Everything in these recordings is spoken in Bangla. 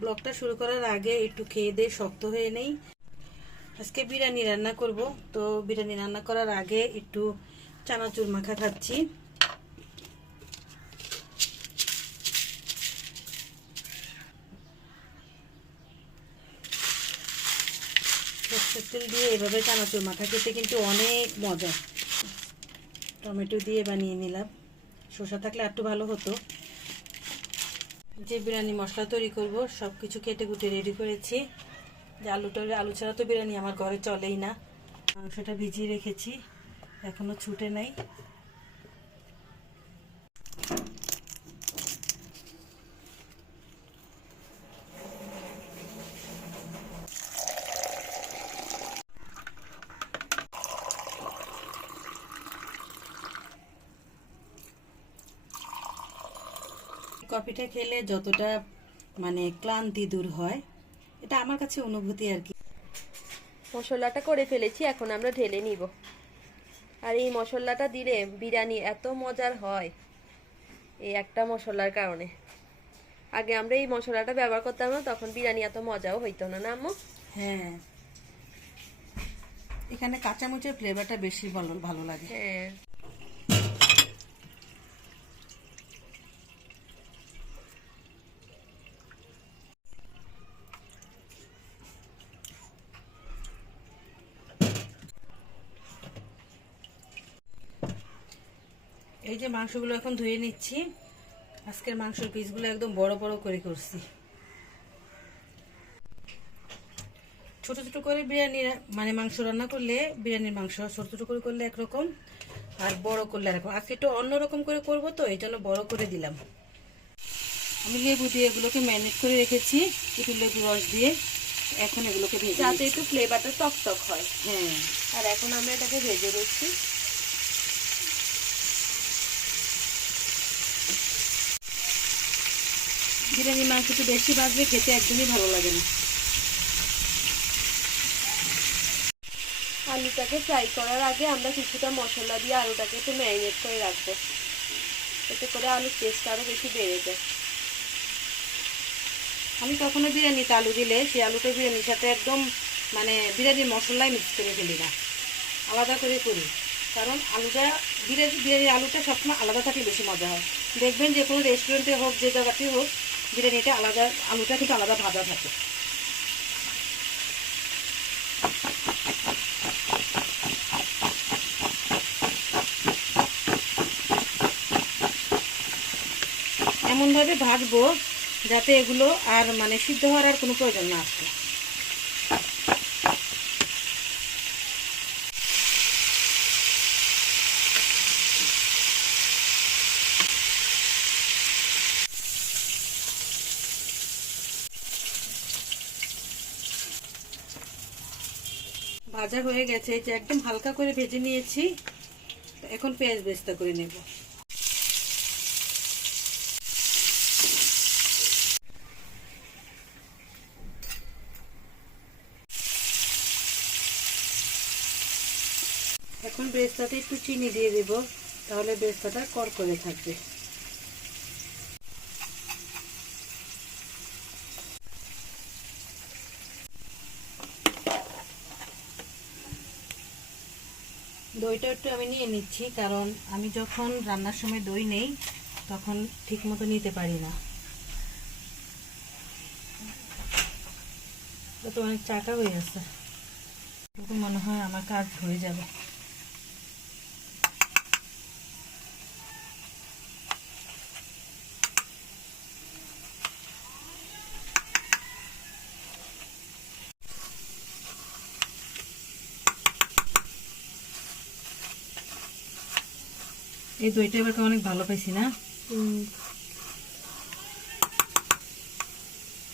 ব্লগটা শুরু করার আগে একটু খেয়ে দিয়ে শক্ত হয়ে নেই। আজকে বিরিয়ানি রান্না করব। তো বিরিয়ানি রান্না করার আগে একটু চানাচুর মাখা খাচ্ছি। তেল দিয়ে এভাবে চানাচুর মাখা খেতে কিন্তু অনেক মজা। টমেটো দিয়ে বানিয়ে নিলাম। শসা থাকলে একটু ভালো হতো। যে বিরিয়ানি মশলা তৈরি করব সব কিছু কেটে কুটে রেডি করেছি। যে আলুটা আলু ছাড়া তো বিরিয়ানি আমার ঘরে চলেই না। মাংসটা ভিজিয়ে রেখেছি এখনও ছুটে নাই। কফিটা খেলে যতটা মানে ক্লান্তি দূর হয় এটা আমার কাছে অনুভূতি আর কি। মশলাটা করে ফেলেছি এখন আমরা ঢেলে নিব। আর এই মশলাটা দিলে বিরিয়ানি এত মজার হয় এই একটা মশলার কারণে। আগে আমরা এই মশলাটা ব্যবহার করতাম না তখন বিরিয়ানি এত মজাও হইতো না না আম্মু? হ্যাঁ। এখানে কাঁচামরিচের ফ্লেভারটা বেশি ভালো ভালো লাগে। হ্যাঁ। এই যে মাংসগুলো এখন ধুয়ে নিচ্ছি। আজকের মাংসের পিসগুলো একদম বড় বড় করে করছি। ছোট ছোট করে বিরিয়ানি মানে মাংস রান্না করলে বিরিয়ানির মাংস ছোট ছোট করে করলে একরকম আর বড় করলে এরকম আজকে একটু অন্যরকম করে করব তো এই জন্য বড় করে দিলাম। আমি লেবু দিয়ে এগুলোকে ম্যারিনেট করে রেখেছি একটু লেবু রস দিয়ে এখন এগুলোকে ভেজে যাতে একটু ফ্লেভারটা টক টক হয়। হ্যাঁ। আর এখন আমরা এটাকে ভেজে দিচ্ছি বিরিয়ানি মাংস একটু বেশি বাজবে খেতে একদমই ভালো লাগে না। আলুটাকে ফ্রাই করার আগে আমরা কিছুটা মশলা দিয়ে আলুটাকে একটু ম্যারিনেট করে রাখব। এতে করে আলুর টেস্ট আরও বেশি বেড়ে যায়। আমি কখনো বিরিয়ানিতে আলু দিলে সেই আলুটা বিরিয়ানির সাথে একদম মানে বিরিয়ানির মশলাই মিক্স করে ফেলি না। আলাদা করে করি। কারণ আলুটা বিরিয়ানি বিরিয়ানির আলুটা সবসময় আলাদা থাকলে বেশি মজা হয়। দেখবেন যে কোনো রেস্টুরেন্টে হোক যে জায়গাতেই হোক বিরিয়ানিটা আলাদা আলুটা কিন্তু আলাদা ভাজা থাকে। এমনভাবে ভাজবো যাতে এগুলো আর মানে সিদ্ধ হওয়ার আর কোনো প্রয়োজন না আসে। ভাজা হয়ে গেছে, এই যে একদম হালকা করে ভেজে নিয়েছি। এখন পেঁয়াজ বেস্তা করে নেব। এখন বেস্তাতে একটু চিনি দিয়ে দেব, তাহলে বেস্তাটা কড়কড়ে থাকবে। দইটা একটু আমি নিয়ে নিচ্ছি, কারণ আমি যখন রান্নার সময় দই নেই, তখন ঠিক মতো নিতে পারি না। তো অনেক চাকা হয়ে আছে মনে হয় আমার কাজ হয়ে যাবে। এই দইটা এবার অনেক ভালো পাইছি না?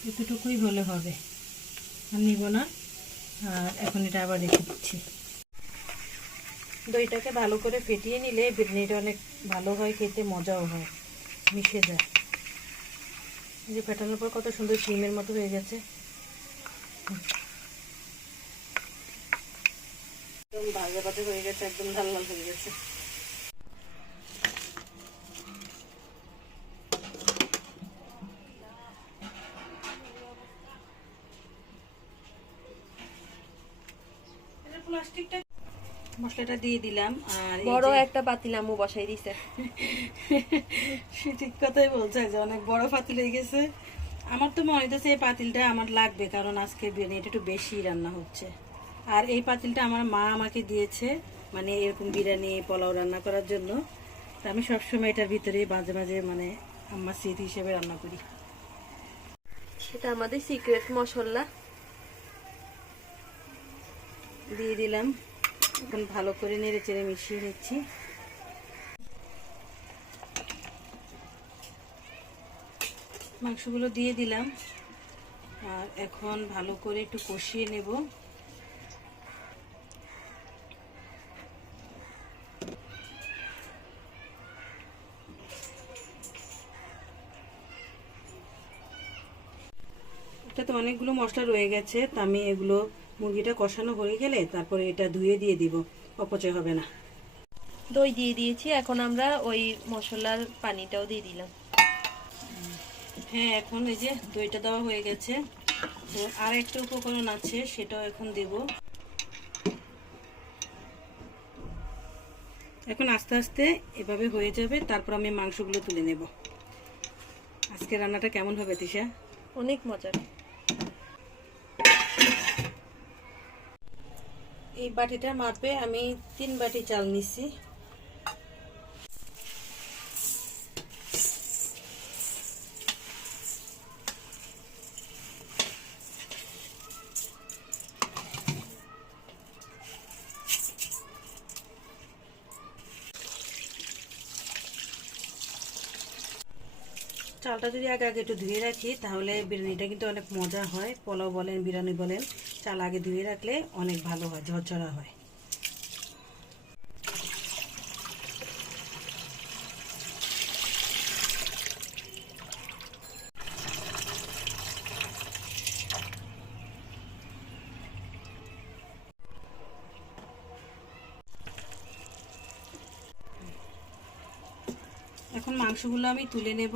এতটুকুই হলে হবে। আর নিব না। আর এখন এটা আবার রেখে দিচ্ছি। দইটাকে ভালো করে ফেটিয়ে নিলে বিরিয়ানিটা অনেক ভালো হয় খেতে মজাও হয় মিশে যায়। এই যে ফেটানোর পর কত সুন্দর ক্রিমের মতো হয়ে গেছে। একদম ভাজা ভাজা হয়ে গেছে একদম লাল লাল হয়ে গেছে। মশলাটা দিয়ে দিলাম আর এই বড় একটা পাতিল আম্মু বসাই দিছে। ঠিক কথাই বলছে যে অনেক বড় পাতিল হয়ে গেছে। আমার তো মনে হইতেছে এই পাতিলটা আমার লাগবে কারণ আজকে বিরিয়ানিটা একটু বেশি রান্না হচ্ছে। আর এই পাতিলটা আমার মা আমাকে দিয়েছে মানে এরকম বিরিয়ানি পোলাও রান্না করার জন্য। তা আমি সবসময় এটার ভিতরে মাঝে মাঝে মানে আমার স্মৃতি হিসেবে রান্না করি। এটা আমাদের সিক্রেট মশলা। দিয়ে দিলাম। এখন ভালো করে নেড়ে চেড়ে মিশিয়ে নিচ্ছি। মাংসগুলো দিয়ে দিলাম। আর এখন ভালো করে একটু কষিয়ে নেব। এটাতে অনেকগুলো মশলা রয়ে গেছে, তা আমি এগুলো মুরগিটা কষানো হয়ে গেলে তারপরে এটা ধুয়ে দিয়ে দিব অপচয় হবে না। দই দিয়ে দিয়েছি এখন আমরা ওই মশলার পানিটাও দিয়ে দিলাম। হ্যাঁ এখন এই যে দইটা দেওয়া হয়ে গেছে। তো আর একটা উপকরণ আছে সেটাও এখন দেব। এখন আস্তে আস্তে এভাবে হয়ে যাবে তারপর আমি মাংসগুলো তুলে নেব। আজকে রান্নাটা কেমন হবে তিশা? অনেক মজার। এই বাটিটা মাপে আমি তিন বাটি চাল নিচ্ছি চালটা যদি আগে আগে একটু ধুয়ে রাখি, তাহলে বিরিয়ানিটা কিন্তু অনেক মজা হয়। পোলাও বলেন, বিরিয়ানি বলেন। চাল আগে ধুয়ে রাখলে অনেক ভালো হয় ঝরঝরা হয়। এখন মাংসগুলো আমি তুলে নেব।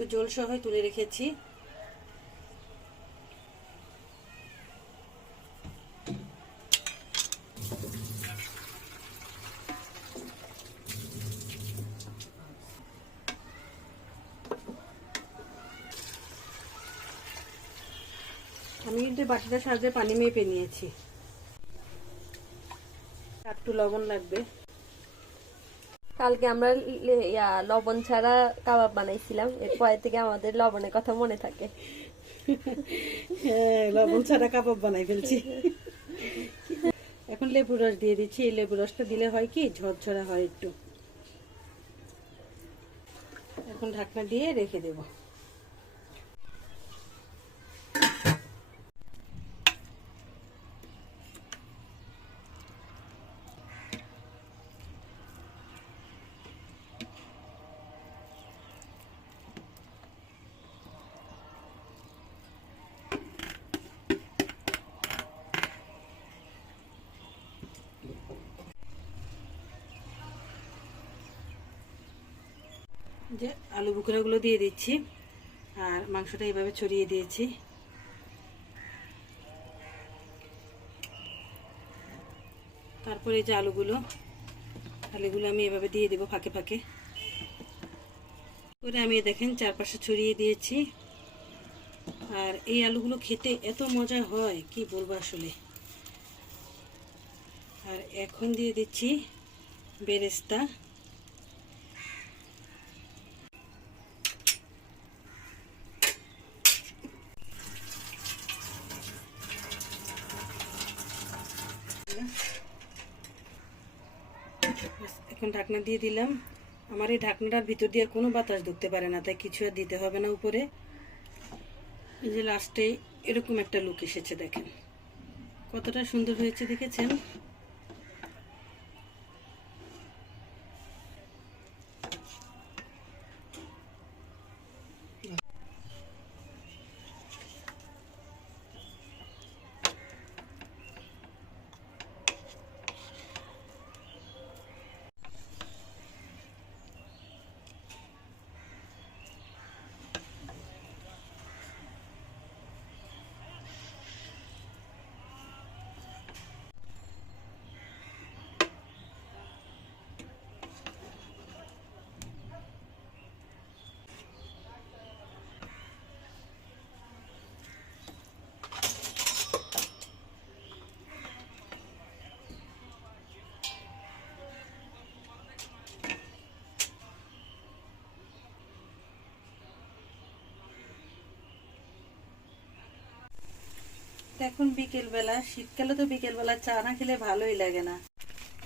একটু জল সহ তুলে রেখেছি। আমি কিন্তু বাটিটার সাহায্যে পানি মেপে নিয়েছি। একটু লবণ লাগবে। কালকে আমরা ইয়া, লবণ ছাড়া কাবাব বানাইছিলাম। এরপরে থেকে আমাদের লবণের কথা মনে থাকে। হ্যাঁ লবণ ছাড়া কাবাব বানাই ফেলছি। এখন লেবু রস দিয়ে দিচ্ছি। এই লেবু রসটা দিলে হয় কি? ঝরঝরা হয় একটু। এখন ঢাকনা দিয়ে রেখে দেব। যে আলু বুকরাগুলো দিয়ে দিচ্ছি, আর মাংসটা এইভাবে ছড়িয়ে দিয়েছি। তারপরে যে আলুগুলো আলুগুলো আমি এভাবে দিয়ে দেবো ফাঁকে ফাঁকে। করে আমি দেখেন চারপাশে ছড়িয়ে দিয়েছি। আর এই আলুগুলো খেতে এত মজা হয়, কি বলব আসলে। আর এখন দিয়ে দিচ্ছি বেরেস্তা ব্যাস, এখন ঢাকনা দিয়ে দিলাম। আমার এই ঢাকনাটার ভিতর দিয়ে কোনো বাতাস ঢুকতে পারে না, তাই কিছু আর দিতে হবে না উপরে। এই যে লাস্টে এরকম একটা লুক এসেছে, দেখেন। কতটা সুন্দর হয়েছে, দেখেছেন? এখন বিকেলবেলা, শীতকালে তো বিকেলবেলা চা না খেলে ভালোই লাগে না।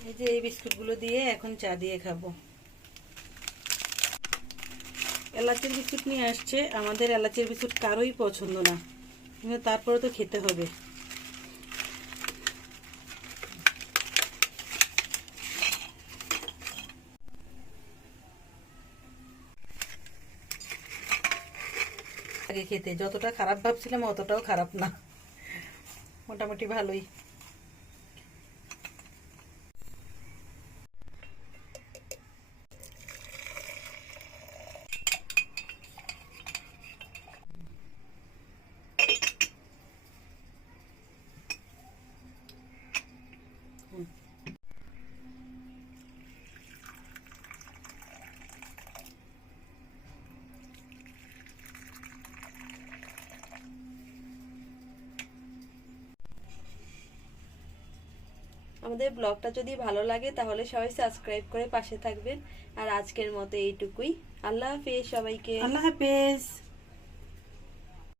এই যে এই বিস্কুটগুলো দিয়ে এখন চা দিয়ে খাব। এলাচের বিস্কুট নিয়ে আসছে। আমাদের এলাচের বিস্কুট কারোই পছন্দ না। কিন্তু তারপরে তো খেতে হবে। আগে খেতে, যতটা খারাপ ভাবছিলাম, অতটাও খারাপ না। মোটামুটি ভালোই। আমাদের ব্লগটা যদি ভালো লাগে, তাহলে সবাই সাবস্ক্রাইব করে পাশে থাকবেন। আর আজকের মতো এইটুকুই। আল্লাহ হাফেজ সবাইকে। আল্লাহ হাফেজ।